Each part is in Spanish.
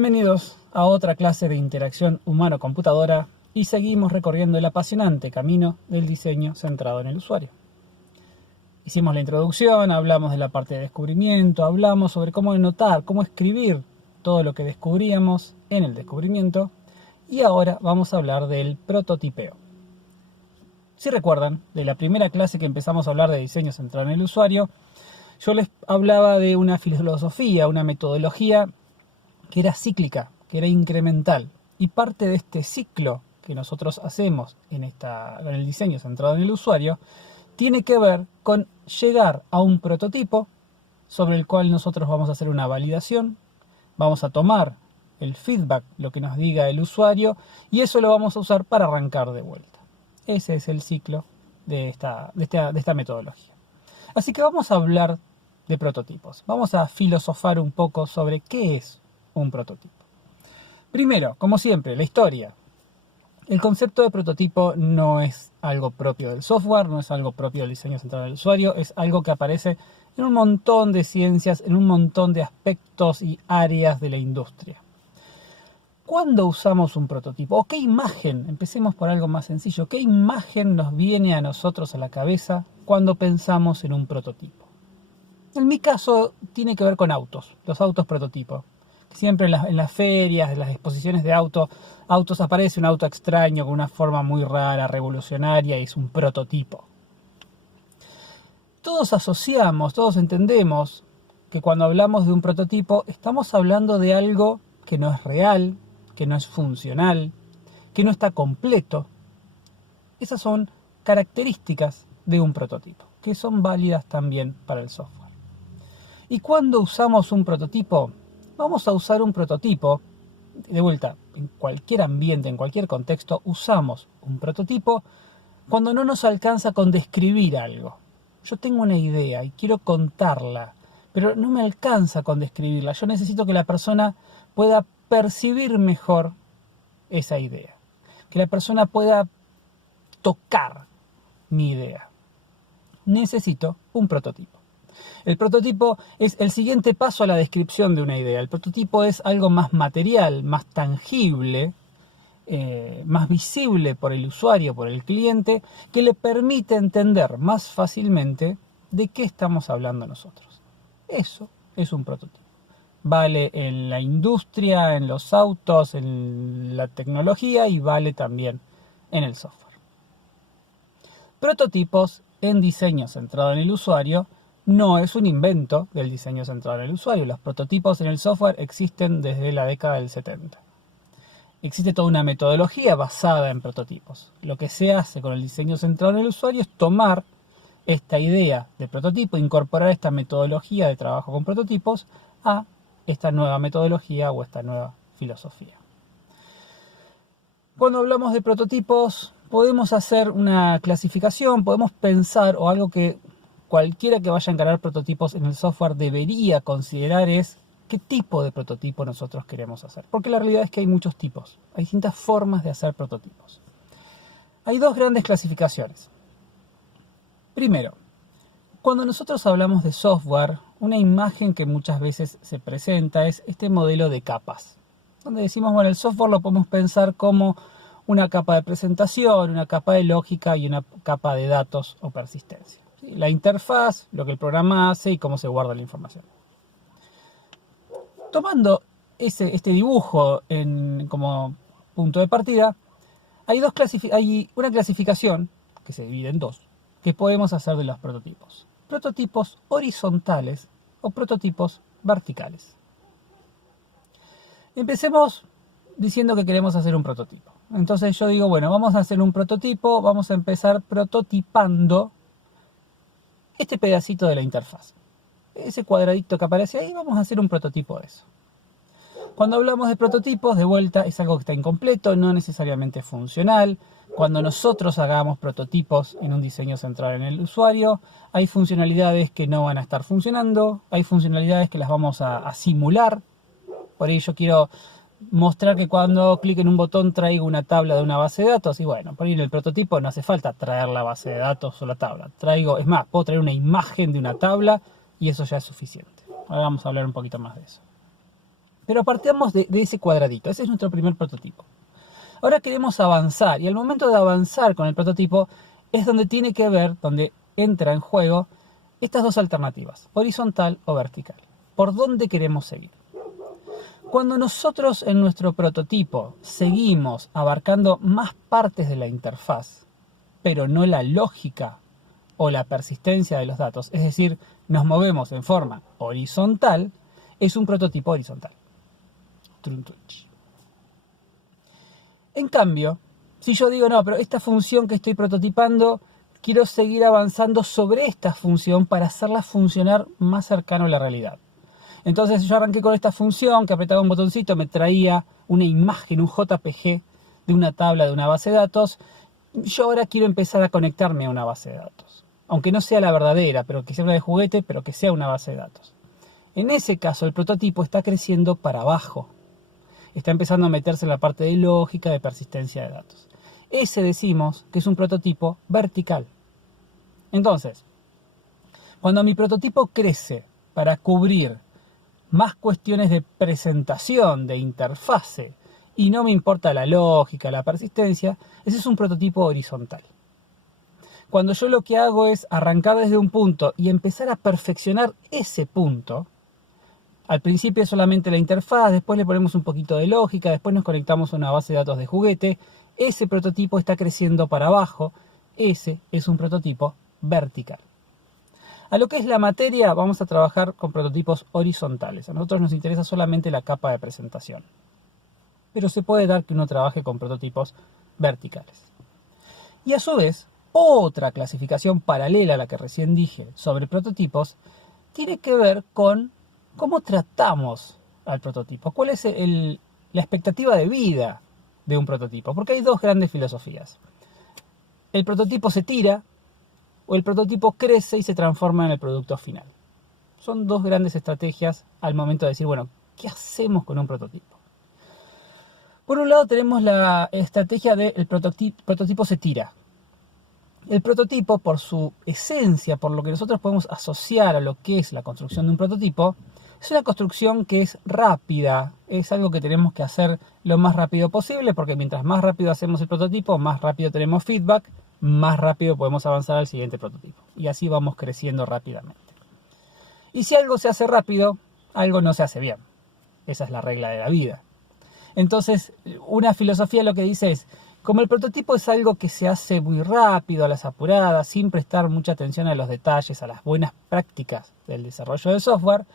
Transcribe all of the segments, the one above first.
Bienvenidos a otra clase de interacción humano-computadora y seguimos recorriendo el apasionante camino del diseño centrado en el usuario. Hicimos la introducción, hablamos de la parte de descubrimiento, hablamos sobre cómo anotar, cómo escribir todo lo que descubríamos en el descubrimiento y ahora vamos a hablar del prototipeo. Si recuerdan, de la primera clase que empezamos a hablar de diseño centrado en el usuario, yo les hablaba de una filosofía, una metodología que era cíclica, que era incremental. Y parte de este ciclo que nosotros hacemos en el diseño centrado en el usuario tiene que ver con llegar a un prototipo sobre el cual nosotros vamos a hacer una validación, vamos a tomar el feedback, lo que nos diga el usuario, y eso lo vamos a usar para arrancar de vuelta. Ese es el ciclo de esta metodología. Así que vamos a hablar de prototipos. Vamos a filosofar un poco sobre qué es un prototipo. Primero, como siempre, la historia. El concepto de prototipo no es algo propio del software, no es algo propio del diseño centrado en el usuario, es algo que aparece en un montón de ciencias, en un montón de aspectos y áreas de la industria. ¿Cuándo usamos un prototipo? ¿O qué imagen? Empecemos por algo más sencillo. ¿Qué imagen nos viene a nosotros a la cabeza cuando pensamos en un prototipo? En mi caso tiene que ver con autos, los autos prototipo. Siempre en las ferias, en las exposiciones de autos aparece un auto extraño con una forma muy rara, revolucionaria y es un prototipo. Todos asociamos, todos entendemos que cuando hablamos de un prototipo estamos hablando de algo que no es real, que no es funcional, que no está completo. Esas son características de un prototipo, que son válidas también para el software. ¿Y cuándo usamos un prototipo? Vamos a usar un prototipo, de vuelta, en cualquier ambiente, en cualquier contexto, usamos un prototipo cuando no nos alcanza con describir algo. Yo tengo una idea y quiero contarla, pero no me alcanza con describirla. Yo necesito que la persona pueda percibir mejor esa idea, que la persona pueda tocar mi idea. Necesito un prototipo. El prototipo es el siguiente paso a la descripción de una idea. El prototipo es algo más material, más tangible, más visible por el usuario, por el cliente, que le permite entender más fácilmente de qué estamos hablando nosotros. Eso es un prototipo. Vale en la industria, en los autos, en la tecnología y vale también en el software. Prototipos en diseño centrado en el usuario no es un invento del diseño centrado en el usuario. Los prototipos en el software existen desde la década del 70. Existe toda una metodología basada en prototipos. Lo que se hace con el diseño centrado en el usuario es tomar esta idea de prototipo, incorporar esta metodología de trabajo con prototipos a esta nueva metodología o esta nueva filosofía. Cuando hablamos de prototipos, podemos hacer una clasificación, podemos pensar, o algo que cualquiera que vaya a encarar prototipos en el software debería considerar es qué tipo de prototipo nosotros queremos hacer. Porque la realidad es que hay muchos tipos, hay distintas formas de hacer prototipos. Hay dos grandes clasificaciones. Primero, cuando nosotros hablamos de software, una imagen que muchas veces se presenta es este modelo de capas. Donde decimos, bueno, el software lo podemos pensar como una capa de presentación, una capa de lógica y una capa de datos o persistencia. ¿Sí? La interfaz, lo que el programa hace y cómo se guarda la información. Tomando este dibujo como punto de partida, hay una clasificación, que se divide en dos, que podemos hacer de los prototipos. Prototipos horizontales o prototipos verticales. Empecemos diciendo que queremos hacer un prototipo. Entonces yo digo, bueno, vamos a hacer un prototipo, vamos a empezar prototipando este pedacito de la interfaz. Ese cuadradito que aparece ahí, vamos a hacer un prototipo de eso. Cuando hablamos de prototipos, de vuelta, es algo que está incompleto, no necesariamente funcional. Cuando nosotros hagamos prototipos en un diseño centrado en el usuario, hay funcionalidades que no van a estar funcionando, hay funcionalidades que las vamos a simular. Por ello yo quiero mostrar que cuando clic en un botón traigo una tabla de una base de datos. Y bueno, por ahí en el prototipo no hace falta traer la base de datos o la tabla. Es más, puedo traer una imagen de una tabla y eso ya es suficiente. Ahora vamos a hablar un poquito más de eso. Pero partamos de ese cuadradito, ese es nuestro primer prototipo. Ahora queremos avanzar, y al momento de avanzar con el prototipo es donde tiene que ver, donde entra en juego estas dos alternativas, horizontal o vertical. ¿Por dónde queremos seguir? Cuando nosotros en nuestro prototipo seguimos abarcando más partes de la interfaz, pero no la lógica o la persistencia de los datos, es decir, nos movemos en forma horizontal, es un prototipo horizontal. En cambio, si yo digo, no, pero esta función que estoy prototipando, quiero seguir avanzando sobre esta función para hacerla funcionar más cercano a la realidad. Entonces yo arranqué con esta función que apretaba un botoncito, me traía una imagen, un JPG de una tabla de una base de datos. Yo ahora quiero empezar a conectarme a una base de datos. Aunque no sea la verdadera, pero que sea una de juguete, pero que sea una base de datos. En ese caso el prototipo está creciendo para abajo. Está empezando a meterse en la parte de lógica, de persistencia de datos. Ese decimos que es un prototipo vertical. Entonces, cuando mi prototipo crece para cubrir más cuestiones de presentación, de interfase, y no me importa la lógica, la persistencia, ese es un prototipo horizontal. Cuando yo lo que hago es arrancar desde un punto y empezar a perfeccionar ese punto, al principio es solamente la interfaz, después le ponemos un poquito de lógica, después nos conectamos a una base de datos de juguete, ese prototipo está creciendo para abajo, ese es un prototipo vertical. A lo que es la materia, vamos a trabajar con prototipos horizontales. A nosotros nos interesa solamente la capa de presentación. Pero se puede dar que uno trabaje con prototipos verticales. Y a su vez, otra clasificación paralela a la que recién dije sobre prototipos, tiene que ver con cómo tratamos al prototipo. ¿Cuál es la expectativa de vida de un prototipo? Porque hay dos grandes filosofías. El prototipo se tira, o el prototipo crece y se transforma en el producto final. Son dos grandes estrategias al momento de decir, bueno, ¿qué hacemos con un prototipo? Por un lado tenemos la estrategia del prototipo se tira. El prototipo, por su esencia, por lo que nosotros podemos asociar a lo que es la construcción de un prototipo, es una construcción que es rápida, es algo que tenemos que hacer lo más rápido posible, porque mientras más rápido hacemos el prototipo, más rápido tenemos feedback, más rápido podemos avanzar al siguiente prototipo. Y así vamos creciendo rápidamente. Y si algo se hace rápido, algo no se hace bien. Esa es la regla de la vida. Entonces, una filosofía lo que dice es, como el prototipo es algo que se hace muy rápido, a las apuradas, sin prestar mucha atención a los detalles, a las buenas prácticas del desarrollo del software,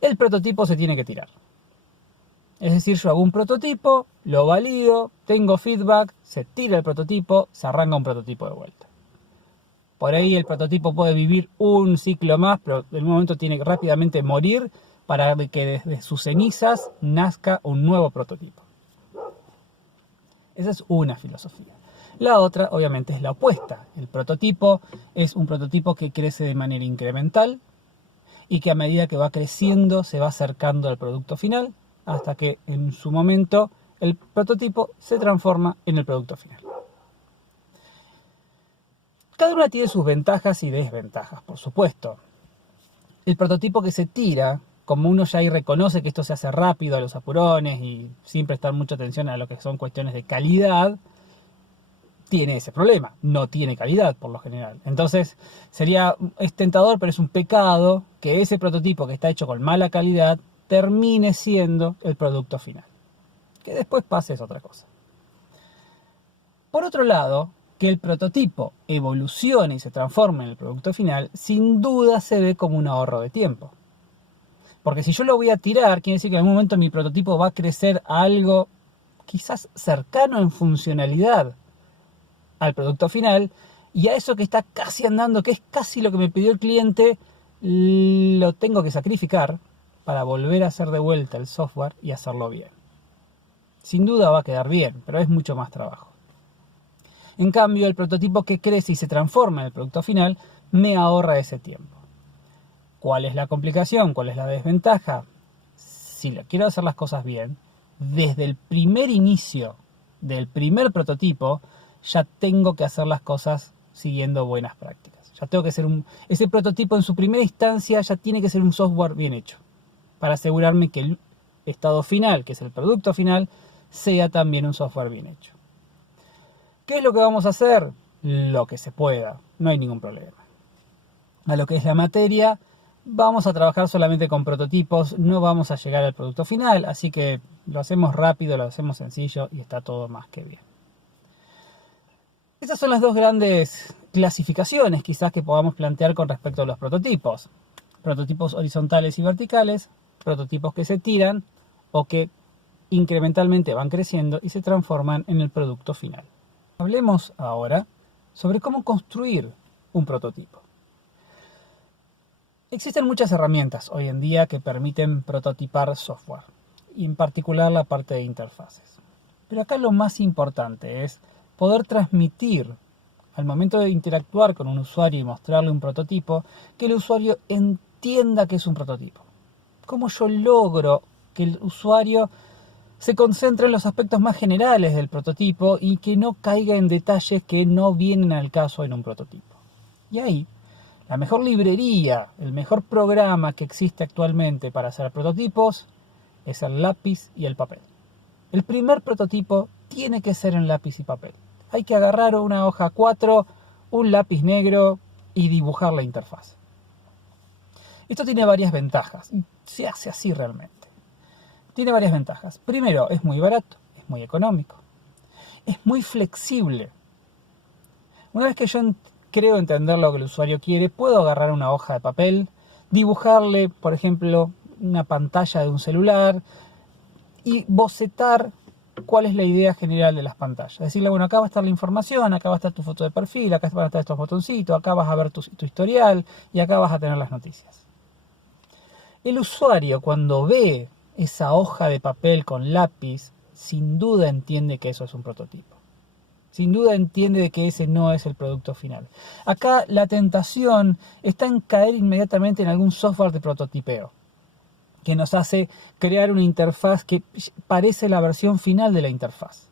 el prototipo se tiene que tirar. Es decir, yo hago un prototipo, lo valido, tengo feedback, se tira el prototipo, se arranca un prototipo de vuelta. Por ahí el prototipo puede vivir un ciclo más, pero en un momento tiene que rápidamente morir para que desde sus cenizas nazca un nuevo prototipo. Esa es una filosofía. La otra, obviamente, es la opuesta. El prototipo es un prototipo que crece de manera incremental y que a medida que va creciendo se va acercando al producto final, hasta que en su momento el prototipo se transforma en el producto final. Cada una tiene sus ventajas y desventajas, por supuesto. El prototipo que se tira, como uno ya ahí reconoce que esto se hace rápido a los apurones y sin prestar mucha atención a lo que son cuestiones de calidad, tiene ese problema, no tiene calidad por lo general. Entonces es tentador, pero es un pecado que ese prototipo que está hecho con mala calidad termine siendo el producto final. Que después pase es otra cosa. Por otro lado, que el prototipo evolucione y se transforme en el producto final, sin duda se ve como un ahorro de tiempo. Porque si yo lo voy a tirar, quiere decir que en algún momento mi prototipo va a crecer a algo quizás cercano en funcionalidad al producto final, y a eso que está casi andando, que es casi lo que me pidió el cliente, lo tengo que sacrificar para volver a hacer de vuelta el software y hacerlo bien. Sin duda va a quedar bien, pero es mucho más trabajo. En cambio, el prototipo que crece y se transforma en el producto final me ahorra ese tiempo. ¿Cuál es la complicación? ¿Cuál es la desventaja? Si quiero hacer las cosas bien, desde el primer inicio del primer prototipo, ya tengo que hacer las cosas siguiendo buenas prácticas. Ya tengo que hacer ese prototipo en su primera instancia ya tiene que ser un software bien hecho, para asegurarme que estado final, que es el producto final, sea también un software bien hecho. ¿Qué es lo que vamos a hacer? Lo que se pueda, no hay ningún problema. A lo que es la materia, vamos a trabajar solamente con prototipos, no vamos a llegar al producto final, así que lo hacemos rápido, lo hacemos sencillo y está todo más que bien. Estas son las dos grandes clasificaciones quizás que podamos plantear con respecto a los prototipos. Prototipos horizontales y verticales, prototipos que se tiran o que incrementalmente van creciendo y se transforman en el producto final. Hablemos ahora sobre cómo construir un prototipo. Existen muchas herramientas hoy en día que permiten prototipar software, y en particular la parte de interfaces. Pero acá lo más importante es poder transmitir, al momento de interactuar con un usuario y mostrarle un prototipo, que el usuario entienda que es un prototipo. ¿Cómo yo logro que el usuario se concentre en los aspectos más generales del prototipo y que no caiga en detalles que no vienen al caso en un prototipo? Y ahí, la mejor librería, el mejor programa que existe actualmente para hacer prototipos es el lápiz y el papel. El primer prototipo tiene que ser en lápiz y papel. Hay que agarrar una hoja 4, un lápiz negro y dibujar la interfaz. Esto tiene varias ventajas. Se hace así realmente. Tiene varias ventajas. Primero, es muy barato, es muy económico, es muy flexible. Una vez que yo creo entender lo que el usuario quiere, puedo agarrar una hoja de papel, dibujarle, por ejemplo, una pantalla de un celular y bocetar cuál es la idea general de las pantallas. Decirle, bueno, acá va a estar la información, acá va a estar tu foto de perfil, acá van a estar estos botoncitos, acá vas a ver tu historial y acá vas a tener las noticias. El usuario, cuando ve esa hoja de papel con lápiz, sin duda entiende que eso es un prototipo. Sin duda entiende de que ese no es el producto final. Acá la tentación está en caer inmediatamente en algún software de prototipeo, que nos hace crear una interfaz que parece la versión final de la interfaz.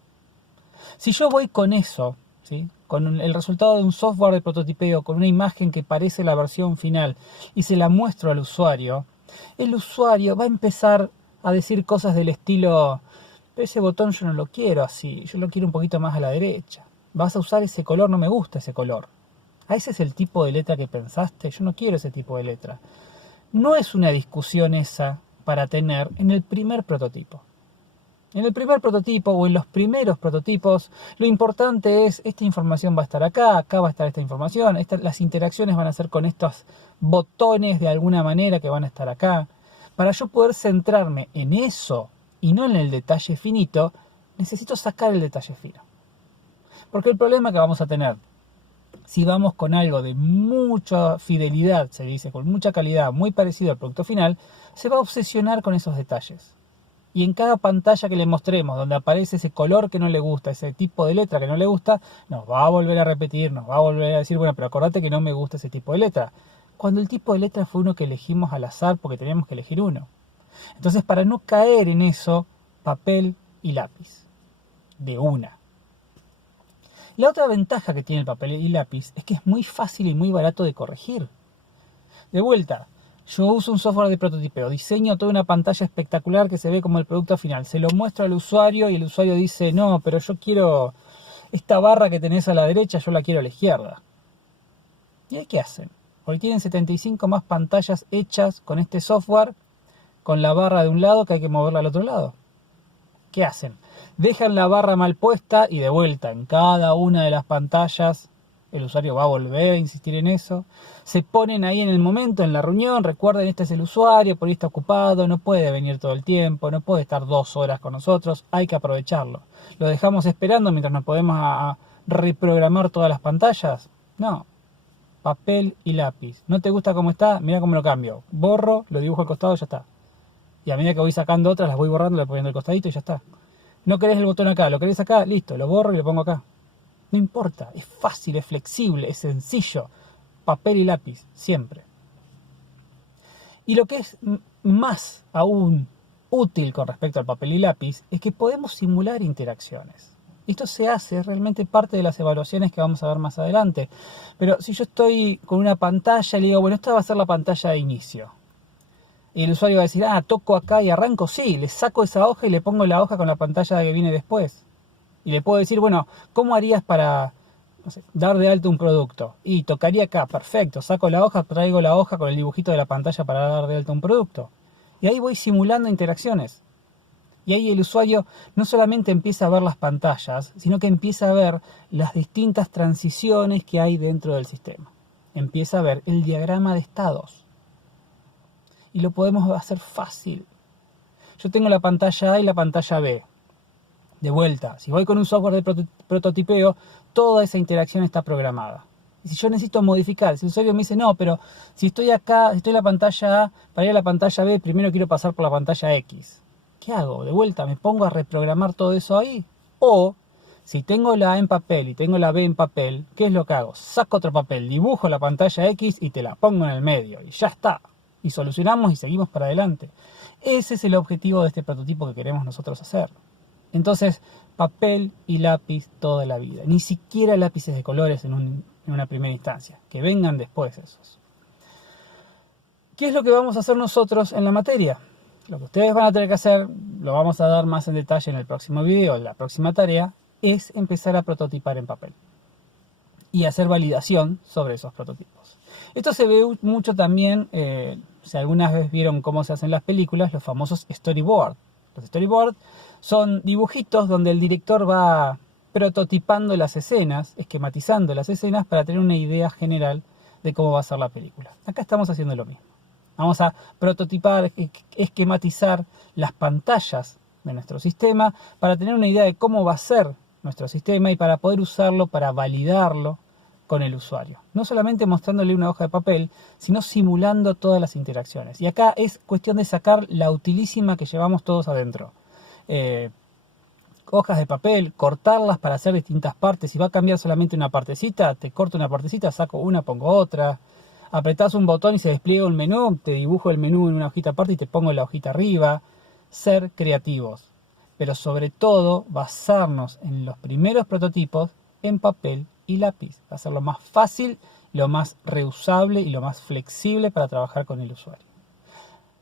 Si yo voy con eso, ¿sí?, con el resultado de un software de prototipeo, con una imagen que parece la versión final, y se la muestro al usuario, el usuario va a empezar a decir cosas del estilo: pero ese botón yo no lo quiero así, yo lo quiero un poquito más a la derecha. Vas a usar ese color, no me gusta ese color. ¿Ese es el tipo de letra que pensaste? Yo no quiero ese tipo de letra. No es una discusión esa para tener en el primer prototipo. En el primer prototipo o en los primeros prototipos, lo importante es: esta información va a estar acá, acá va a estar esta información, las interacciones van a ser con estos botones de alguna manera que van a estar acá. Para yo poder centrarme en eso y no en el detalle finito, necesito sacar el detalle fino. Porque el problema que vamos a tener, si vamos con algo de mucha fidelidad, se dice, con mucha calidad, muy parecido al producto final, se va a obsesionar con esos detalles. Y en cada pantalla que le mostremos, donde aparece ese color que no le gusta, ese tipo de letra que no le gusta, nos va a volver a repetir, nos va a volver a decir: bueno, pero acordate que no me gusta ese tipo de letra. Cuando el tipo de letra fue uno que elegimos al azar porque teníamos que elegir uno. Entonces, para no caer en eso, papel y lápiz. De una. La otra ventaja que tiene el papel y lápiz es que es muy fácil y muy barato de corregir. De vuelta, yo uso un software de prototipeo, diseño toda una pantalla espectacular que se ve como el producto final, se lo muestro al usuario y el usuario dice: no, pero yo quiero esta barra que tenés a la derecha, yo la quiero a la izquierda. ¿Y ahí qué hacen? Porque tienen 75 más pantallas hechas con este software, con la barra de un lado que hay que moverla al otro lado. ¿Qué hacen? Dejan la barra mal puesta y de vuelta en cada una de las pantallas el usuario va a volver a insistir en eso. Se ponen ahí en el momento, en la reunión: recuerden, este es el usuario, por ahí está ocupado, no puede venir todo el tiempo, no puede estar 2 horas con nosotros, hay que aprovecharlo. ¿Lo dejamos esperando mientras nos podemos a reprogramar todas las pantallas? No. Papel y lápiz. ¿No te gusta cómo está? Mira cómo lo cambio. Borro, lo dibujo al costado y ya está. Y a medida que voy sacando otras, las voy borrando, le voy poniendo al costadito y ya está. ¿No querés el botón acá? ¿Lo querés acá? Listo, lo borro y lo pongo acá. No importa, es fácil, es flexible, es sencillo. Papel y lápiz, siempre. Y lo que es más aún útil con respecto al papel y lápiz es que podemos simular interacciones. Esto se hace, es realmente parte de las evaluaciones que vamos a ver más adelante. Pero si yo estoy con una pantalla y le digo: bueno, esta va a ser la pantalla de inicio. Y el usuario va a decir, toco acá y arranco, sí, le saco esa hoja y le pongo la hoja con la pantalla que viene después. Y le puedo decir, bueno, ¿cómo harías para, no sé, dar de alta un producto? Y tocaría acá, perfecto, saco la hoja, traigo la hoja con el dibujito de la pantalla para dar de alta un producto. Y ahí voy simulando interacciones. Y ahí el usuario no solamente empieza a ver las pantallas, sino que empieza a ver las distintas transiciones que hay dentro del sistema. Empieza a ver el diagrama de estados. Y lo podemos hacer fácil. Yo tengo la pantalla A y la pantalla B. De vuelta, si voy con un software de prototipeo, toda esa interacción está programada. Y si yo necesito modificar, si el usuario me dice, no, pero si estoy acá, si estoy en la pantalla A, para ir a la pantalla B, primero quiero pasar por la pantalla X. ¿Qué hago? De vuelta, ¿me pongo a reprogramar todo eso ahí? O, si tengo la A en papel y tengo la B en papel, ¿qué es lo que hago? Saco otro papel, dibujo la pantalla X y te la pongo en el medio. Y ya está. Y solucionamos y seguimos para adelante. Ese es el objetivo de este prototipo que queremos nosotros hacer. Entonces, papel y lápiz toda la vida. Ni siquiera lápices de colores en una primera instancia. Que vengan después esos. ¿Qué es lo que vamos a hacer nosotros en la materia? Lo que ustedes van a tener que hacer, lo vamos a dar más en detalle en el próximo video, en la próxima tarea, es empezar a prototipar en papel. Y hacer validación sobre esos prototipos. Esto se ve mucho también, si algunas veces vieron cómo se hacen las películas, los famosos storyboard. Los storyboard son dibujitos donde el director va prototipando las escenas, esquematizando las escenas para tener una idea general de cómo va a ser la película. Acá estamos haciendo lo mismo. Vamos a prototipar, esquematizar las pantallas de nuestro sistema para tener una idea de cómo va a ser nuestro sistema y para poder usarlo, para validarlo con el usuario. No solamente mostrándole una hoja de papel, sino simulando todas las interacciones. Y acá es cuestión de sacar la utilísima que llevamos todos adentro. Hojas de papel, cortarlas para hacer distintas partes. Si va a cambiar solamente una partecita, te corto una partecita, saco una, pongo otra. Apretás un botón y se despliega un menú, te dibujo el menú en una hojita aparte y te pongo la hojita arriba. Ser creativos, pero sobre todo basarnos en los primeros prototipos en papel y lápiz. Va a ser lo más fácil, lo más reusable y lo más flexible para trabajar con el usuario.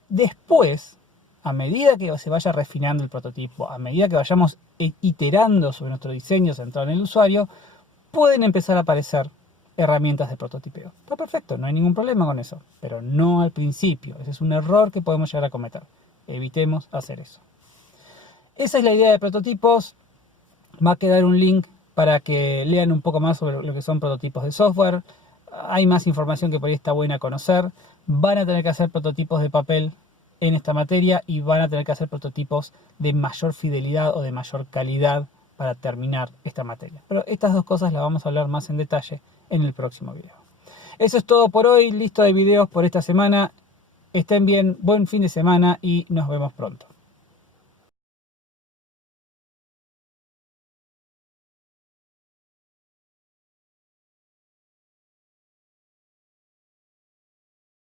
Después, a medida que se vaya refinando el prototipo, a medida que vayamos iterando sobre nuestro diseño centrado en el usuario, pueden empezar a aparecer herramientas de prototipeo. Está perfecto, no hay ningún problema con eso, pero no al principio. Ese es un error que podemos llegar a cometer. Evitemos hacer eso. Esa es la idea de prototipos. Va a quedar un link para que lean un poco más sobre lo que son prototipos de software. Hay más información que por ahí está buena conocer. Van a tener que hacer prototipos de papel en esta materia y van a tener que hacer prototipos de mayor fidelidad o de mayor calidad para terminar esta materia. Pero estas dos cosas las vamos a hablar más en detalle en el próximo video. Eso es todo por hoy. Listo de videos por esta semana. Estén bien, buen fin de semana y nos vemos pronto.